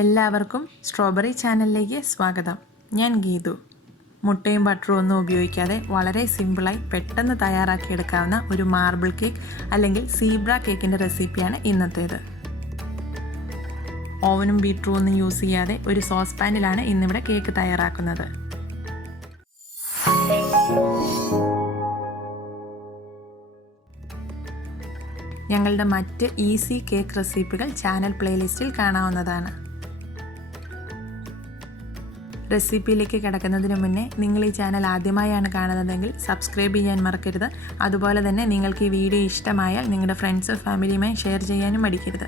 എല്ലാവർക്കും സ്ട്രോബെറി ചാനലിലേക്ക് സ്വാഗതം. ഞാൻ ഗീതു. മുട്ടയും ബട്ടറും ഒന്നും ഉപയോഗിക്കാതെ വളരെ സിമ്പിളായി പെട്ടെന്ന് തയ്യാറാക്കിയെടുക്കാവുന്ന ഒരു മാർബിൾ കേക്ക് അല്ലെങ്കിൽ സീബ്ര കേക്കിൻ്റെ റെസിപ്പിയാണ് ഇന്നത്തേത്. ഓവനും ബീറ്ററും ഒന്നും യൂസ് ചെയ്യാതെ ഒരു സോസ് പാനിലാണ് ഇന്നിവിടെ കേക്ക് തയ്യാറാക്കുന്നത്. ഞങ്ങളുടെ മറ്റ് ഈസി കേക്ക് റെസിപ്പികൾ ചാനൽ പ്ലേലിസ്റ്റിൽ കാണാവുന്നതാണ്. റെസിപ്പിയിലേക്ക് കിടക്കുന്നതിന് മുന്നേ നിങ്ങൾ ഈ ചാനൽ ആദ്യമായാണ് കാണുന്നതെങ്കിൽ സബ്സ്ക്രൈബ് ചെയ്യാൻ മറക്കരുത്. അതുപോലെ തന്നെ നിങ്ങൾക്ക് ഈ വീഡിയോ ഇഷ്ടമായാൽ നിങ്ങളുടെ ഫ്രണ്ട്സ് ഫാമിലിയുമായി ഷെയർ ചെയ്യാനും മടിക്കരുത്.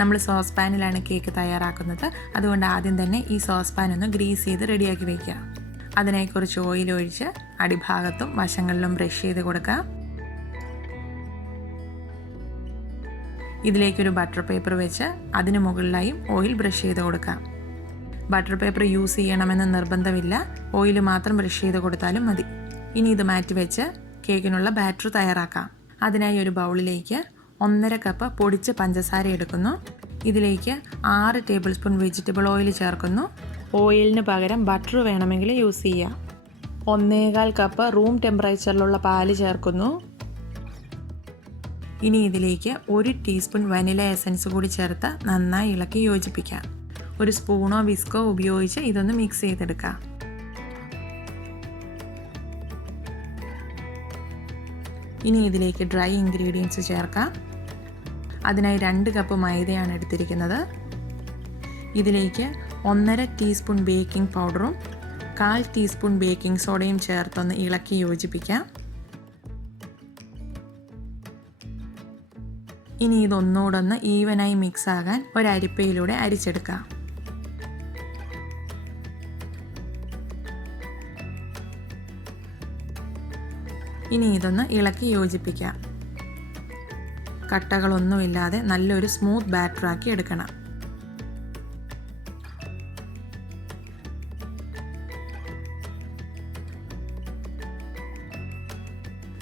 നമ്മൾ സോസ് പാനിലാണ് കേക്ക് തയ്യാറാക്കുന്നത്. അതുകൊണ്ട് ആദ്യം തന്നെ ഈ സോസ് പാൻ ഒന്ന് ഗ്രീസ് ചെയ്ത് റെഡിയാക്കി വയ്ക്കുക. അതിനായി കുറച്ച് ഓയിൽ ഒഴിച്ച് അടിഭാഗത്തും വശങ്ങളിലും ബ്രഷ് ചെയ്ത് കൊടുക്കുക. ഇതിലേക്കൊരു ബട്ടർ പേപ്പർ വെച്ച് അതിന് മുകളിലായും ഓയിൽ ബ്രഷ് ചെയ്ത് കൊടുക്കാം. ബട്ടർ പേപ്പർ യൂസ് ചെയ്യണമെന്ന് നിർബന്ധമില്ല, ഓയിൽ മാത്രം ബ്രഷ് ചെയ്ത് കൊടുത്താലും മതി. ഇനി ഇത് മാറ്റി വെച്ച് കേക്കിനുള്ള ബാറ്റർ തയ്യാറാക്കാം. അതിനായി ഒരു ബൗളിലേക്ക് 1.5 കപ്പ് പൊടിച്ച പഞ്ചസാര എടുക്കുന്നു. ഇതിലേക്ക് 6 ടേബിൾ സ്പൂൺ വെജിറ്റബിൾ ഓയിൽ ചേർക്കുന്നു. ഓയിലിന് പകരം ബട്ടർ വേണമെങ്കിൽ യൂസ് ചെയ്യാം. 1.25 കപ്പ് റൂം ടെമ്പറേച്ചറിലുള്ള പാല് ചേർക്കുന്നു. ഇനി ഇതിലേക്ക് 1 ടീസ്പൂൺ വനില എസൻസ് കൂടി ചേർത്ത് നന്നായി ഇളക്കി യോജിപ്പിക്കാം. ഒരു സ്പൂണോ വിസ്കോ ഉപയോഗിച്ച് ഇതൊന്ന് മിക്സ് ചെയ്തെടുക്കാം. ഇനി ഇതിലേക്ക് ഡ്രൈ ഇൻഗ്രീഡിയൻസ് ചേർക്കാം. അതിനായി 2 കപ്പ് മൈദയാണ് എടുത്തിരിക്കുന്നത്. ഇതിലേക്ക് 1.5 ടീസ്പൂൺ ബേക്കിംഗ് പൗഡറും 1/4 ടീസ്പൂൺ ബേക്കിംഗ് സോഡയും ചേർത്തൊന്ന് ഇളക്കി യോജിപ്പിക്കാം. ഇനി ഇതൊന്നുകൂടൊന്ന് ഈവനായി മിക്സ് ആകാൻ ഒരു അരിപ്പയിലൂടെ അരിച്ചെടുക്കാം. ഇനി ഇതൊന്ന് ഇളക്കി യോജിപ്പിക്കാം. കട്ടകളൊന്നുമില്ലാതെ നല്ലൊരു സ്മൂത്ത് ബാറ്ററാക്കി എടുക്കണം.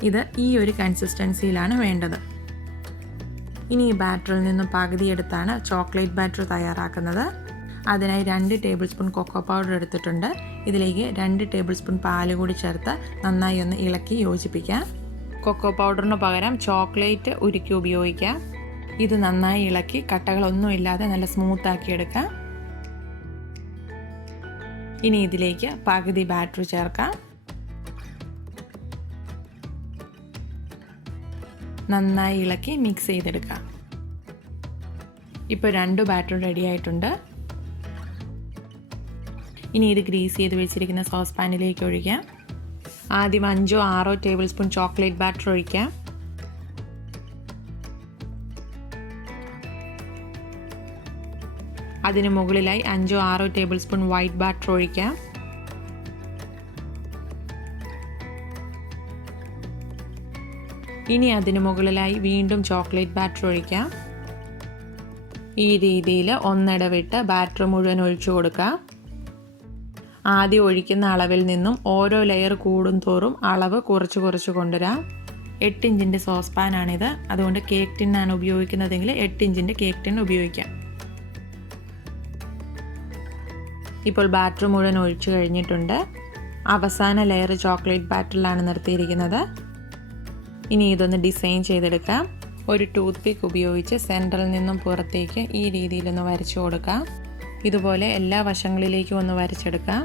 ഇത് ഈ ഒരു കൺസിസ്റ്റൻസിയിലാണ് വേണ്ടത്. ഇനി ഈ ബാറ്ററിൽ നിന്നും പകുതി എടുത്താണ് ചോക്ലേറ്റ് ബാറ്റർ തയ്യാറാക്കുന്നത്. അതിനായി 2 ടേബിൾ സ്പൂൺ കൊക്കോ പൗഡർ എടുത്തിട്ടുണ്ട്. ഇതിലേക്ക് 2 ടേബിൾ സ്പൂൺ പാല് കൂടി ചേർത്ത് നന്നായി ഒന്ന് ഇളക്കി യോജിപ്പിക്കാം. കൊക്കോ പൗഡറിന് പകരം ചോക്ലേറ്റ് ഉരുക്കി ഉപയോഗിക്കാം. ഇത് നന്നായി ഇളക്കി കട്ടകളൊന്നുമില്ലാതെ നല്ല സ്മൂത്ത് ആക്കി എടുക്കാം. ഇനി ഇതിലേക്ക് പകുതി ബാറ്റർ ചേർക്കാം. നന്നായി ഇളക്കി മിക്സ് ചെയ്തെടുക്കാം. ഇപ്പോൾ 2 ബാറ്റർ റെഡി ആയിട്ടുണ്ട്. ഇനി ഇത് ഗ്രീസ് ചെയ്ത് വെച്ചിരിക്കുന്ന സോസ് പാനിലേക്ക് ഒഴിക്കാം. ആദ്യം 5-6 ടേബിൾ സ്പൂൺ ചോക്ലേറ്റ് ബാറ്റർ ഒഴിക്കാം. അതിന് മുകളിലായി 5-6 ടേബിൾ സ്പൂൺ വൈറ്റ് ബാറ്റർ ഒഴിക്കാം. ഇനി അതിന് മുകളിലായി വീണ്ടും ചോക്ലേറ്റ് ബാറ്റർ ഒഴിക്കാം. ഈ രീതിയിൽ ഒന്നിടവിട്ട് ബാറ്റർ മുഴുവൻ ഒഴിച്ചു കൊടുക്കാം. ആദ്യം ഒഴിക്കുന്ന അളവിൽ നിന്നും ഓരോ ലെയർ കൂടും തോറും അളവ് കുറച്ച് കൊണ്ടുവരാം. 8 ഇഞ്ചിൻ്റെ സോസ് പാനാണിത്. അതുകൊണ്ട് കേക്ക് ടിന്നാണ് ഉപയോഗിക്കുന്നതെങ്കിൽ 8 ഇഞ്ചിൻ്റെ കേക്ക് ടിൻ ഉപയോഗിക്കാം. ഇപ്പോൾ ബാറ്റർ മുഴുവൻ ഒഴിച്ചു കഴിഞ്ഞിട്ടുണ്ട്. അവസാന ലെയർ ചോക്ലേറ്റ് ബാറ്ററിലാണ് നിർത്തിയിരിക്കുന്നത്. ഇനി ഇതൊന്ന് ഡിസൈൻ ചെയ്തെടുക്കാം. ഒരു ടൂത്ത് പിക്ക് ഉപയോഗിച്ച് സെൻറ്ററിൽ നിന്നും പുറത്തേക്ക് ഈ രീതിയിലൊന്ന് വരച്ചു കൊടുക്കാം. ഇതുപോലെ എല്ലാ വശങ്ങളിലേക്കും ഒന്ന് വരച്ചെടുക്കാം.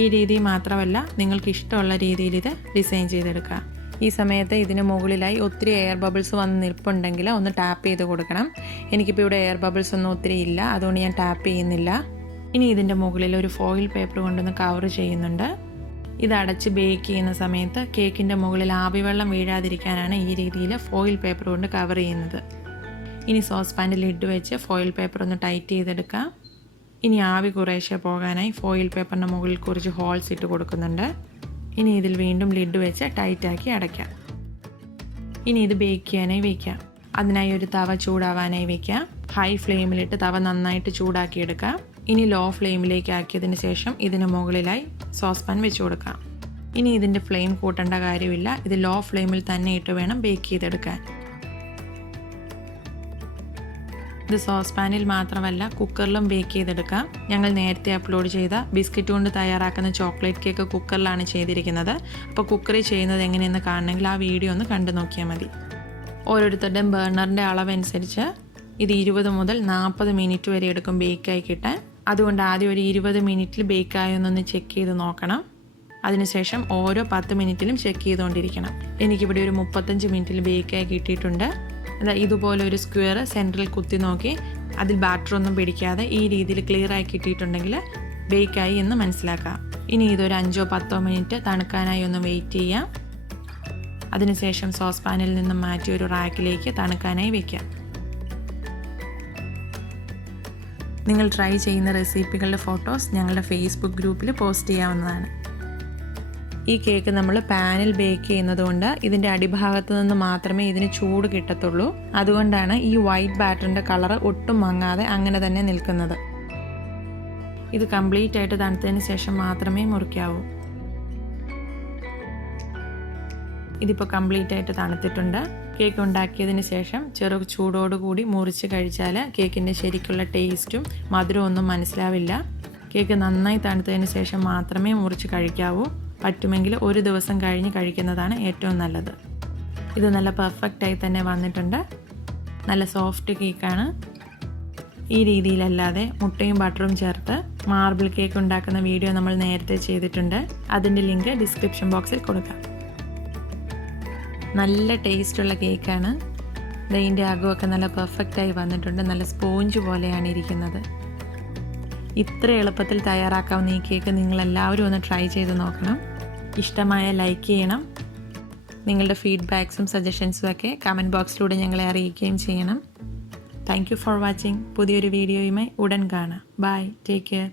ഈ രീതി മാത്രമല്ല, നിങ്ങൾക്ക് ഇഷ്ടമുള്ള രീതിയിൽ ഇത് ഡിസൈൻ ചെയ്തെടുക്കാം. ഈ സമയത്ത് ഇതിന് മുകളിലായി ഒത്തിരി എയർ ബബിൾസ് വന്ന് നിൽപ്പുണ്ടെങ്കിൽ ഒന്ന് ടാപ്പ് ചെയ്ത് കൊടുക്കണം. എനിക്കിപ്പോൾ ഇവിടെ എയർ ബബിൾസ് ഒന്നും ഒത്തിരി ഇല്ല, അതുകൊണ്ട് ഞാൻ ടാപ്പ് ചെയ്യുന്നില്ല. ഇനി ഇതിൻ്റെ മുകളിൽ ഒരു ഫോയിൽ പേപ്പർ കൊണ്ടൊന്ന് കവർ ചെയ്യുന്നുണ്ട്. ഇത് അടച്ച് ബേക്ക് ചെയ്യുന്ന സമയത്ത് കേക്കിൻ്റെ മുകളിൽ ആവിവെള്ളം വീഴാതിരിക്കാനാണ് ഈ രീതിയിൽ ഫോയിൽ പേപ്പർ കൊണ്ട് കവർ ചെയ്യുന്നത്. ഇനി സോസ് പാൻ്റെ ലിഡ് വെച്ച് ഫോയിൽ പേപ്പർ ഒന്ന് ടൈറ്റ് ചെയ്തെടുക്കാം. ഇനി ആവി കുറേശ്ശെ പോകാനായി ഫോയിൽ പേപ്പറിൻ്റെ മുകളിൽ കുറച്ച് ഹോൾസ് ഇട്ട് കൊടുക്കുന്നുണ്ട്. ഇനി ഇതിൽ വീണ്ടും ലിഡ് വെച്ച് ടൈറ്റാക്കി അടയ്ക്കാം. ഇനി ഇത് ബേക്ക് ചെയ്യാനായി വയ്ക്കാം. അതിനായി ഒരു തവ ചൂടാവാനായി വയ്ക്കാം. ഹൈ ഫ്ലെയിമിലിട്ട് തവ നന്നായിട്ട് ചൂടാക്കിയെടുക്കാം. ഇനി ലോ ഫ്ലെയിമിലേക്ക് ആക്കിയതിന് ശേഷം ഇതിന് മുകളിലായി സോസ് പാൻ വെച്ച് കൊടുക്കാം. ഇനി ഇതിൻ്റെ ഫ്ലെയിം കൂട്ടേണ്ട കാര്യമില്ല, ഇത് ലോ ഫ്ലെയിമിൽ തന്നെ ഇട്ട് വേണം ബേക്ക് ചെയ്തെടുക്കാൻ. ഇത് സോസ് പാനിൽ മാത്രമല്ല കുക്കറിലും ബേക്ക് ചെയ്തെടുക്കാം. ഞങ്ങൾ നേരത്തെ അപ്ലോഡ് ചെയ്ത ബിസ്ക്കറ്റ് കൊണ്ട് തയ്യാറാക്കുന്ന ചോക്ലേറ്റ് കേക്ക് കുക്കറിലാണ് ചെയ്തിരിക്കുന്നത്. അപ്പോൾ കുക്കറിൽ ചെയ്യുന്നത് എങ്ങനെയെന്ന് കാണണമെങ്കിൽ ആ വീഡിയോ ഒന്ന് കണ്ടു നോക്കിയാൽ മതി. ഓരോരുത്തരുടെയും ബർണറിൻ്റെ അളവനുസരിച്ച് ഇത് 20 മുതൽ 40 മിനിറ്റ് വരെ എടുക്കും ബേക്കായി കിട്ടാൻ. അതുകൊണ്ട് ആദ്യം ഒരു 20 മിനിറ്റിൽ ബേക്കായൊന്നൊന്ന് ചെക്ക് ചെയ്ത് നോക്കണം. അതിനുശേഷം ഓരോ 10 മിനിറ്റിലും ചെക്ക് ചെയ്തുകൊണ്ടിരിക്കണം. എനിക്കിവിടെ ഒരു 35 മിനിറ്റിൽ ബേക്കായി കിട്ടിയിട്ടുണ്ട്. ഇതുപോലെ ഒരു സ്ക്വയർ സെൻറ്ററിൽ കുത്തി നോക്കി അതിൽ ബാറ്ററൊന്നും പിടിക്കാതെ ഈ രീതിയിൽ ക്ലിയറായി കിട്ടിയിട്ടുണ്ടെങ്കിൽ ബേക്കായി എന്ന് മനസ്സിലാക്കാം. ഇനി ഇതൊരു 5-10 മിനിറ്റ് തണുക്കാനായി ഒന്ന് വെയിറ്റ് ചെയ്യാം. അതിനുശേഷം സോസ് പാനിൽ നിന്നും മാറ്റി ഒരു റാക്കിലേക്ക് തണുക്കാനായി വയ്ക്കാം. നിങ്ങൾ ട്രൈ ചെയ്യുന്ന റെസിപ്പികളുടെ ഫോട്ടോസ് ഞങ്ങളുടെ ഫേസ്ബുക്ക് ഗ്രൂപ്പിൽ പോസ്റ്റ് ചെയ്യാവുന്നതാണ്. ഈ കേക്ക് നമ്മൾ പാനിൽ ബേക്ക് ചെയ്യുന്നതുകൊണ്ട് ഇതിൻ്റെ അടിഭാഗത്ത് നിന്ന് മാത്രമേ ഇതിന് ചൂട് കിട്ടത്തുള്ളൂ. അതുകൊണ്ടാണ് ഈ വൈറ്റ് ബാറ്ററിൻ്റെ കളർ ഒട്ടും മങ്ങാതെ അങ്ങനെ തന്നെ നിൽക്കുന്നത്. ഇത് കംപ്ലീറ്റ് ആയിട്ട് തണുത്തതിന് ശേഷം മാത്രമേ മുറിക്കാവൂ. ഇതിപ്പോൾ കംപ്ലീറ്റ് ആയിട്ട് തണുത്തിട്ടുണ്ട്. കേക്ക് ഉണ്ടാക്കിയതിന് ശേഷം ചെറു ചൂടോടുകൂടി മുറിച്ച് കഴിച്ചാൽ കേക്കിൻ്റെ ശരിക്കുള്ള ടേസ്റ്റും മധുരവും ഒന്നും മനസ്സിലാവില്ല. കേക്ക് നന്നായി തണുത്തതിന് ശേഷം മാത്രമേ മുറിച്ച് കഴിക്കാവൂ. പറ്റുമെങ്കിൽ ഒരു ദിവസം കഴിഞ്ഞ് കഴിക്കുന്നതാണ് ഏറ്റവും നല്ലത്. ഇത് നല്ല പെർഫെക്റ്റായി തന്നെ വന്നിട്ടുണ്ട്. നല്ല സോഫ്റ്റ് കേക്കാണ്. ഈ രീതിയിലല്ലാതെ മുട്ടയും ബട്ടറും ചേർത്ത് മാർബിൾ കേക്ക് ഉണ്ടാക്കുന്ന വീഡിയോ നമ്മൾ നേരത്തെ ചെയ്തിട്ടുണ്ട്. അതിൻ്റെ ലിങ്ക് ഡിസ്ക്രിപ്ഷൻ ബോക്സിൽ കൊടുക്കാം. നല്ല ടേസ്റ്റുള്ള കേക്കാണ്. ഇതിൻ്റെ അകമൊക്കെ നല്ല പെർഫെക്റ്റായി വന്നിട്ടുണ്ട്. നല്ല സ്പോഞ്ച് പോലെയാണ് ഇരിക്കുന്നത്. ഇത്ര എളുപ്പത്തിൽ തയ്യാറാക്കാവുന്ന ഈ കേക്ക് നിങ്ങളെല്ലാവരും ഒന്ന് ട്രൈ ചെയ്ത് നോക്കണം. ഇഷ്ടമായ ലൈക്ക് ചെയ്യണം. നിങ്ങളുടെ ഫീഡ്ബാക്സും സജഷൻസും ഒക്കെ കമൻറ്റ് ബോക്സിലൂടെ ഞങ്ങളെ അറിയിക്കുകയും ചെയ്യണം. Thank you for watching. പുതിയൊരു വീഡിയോയുമായി ഉടൻ കാണാം. ബൈ. Take care.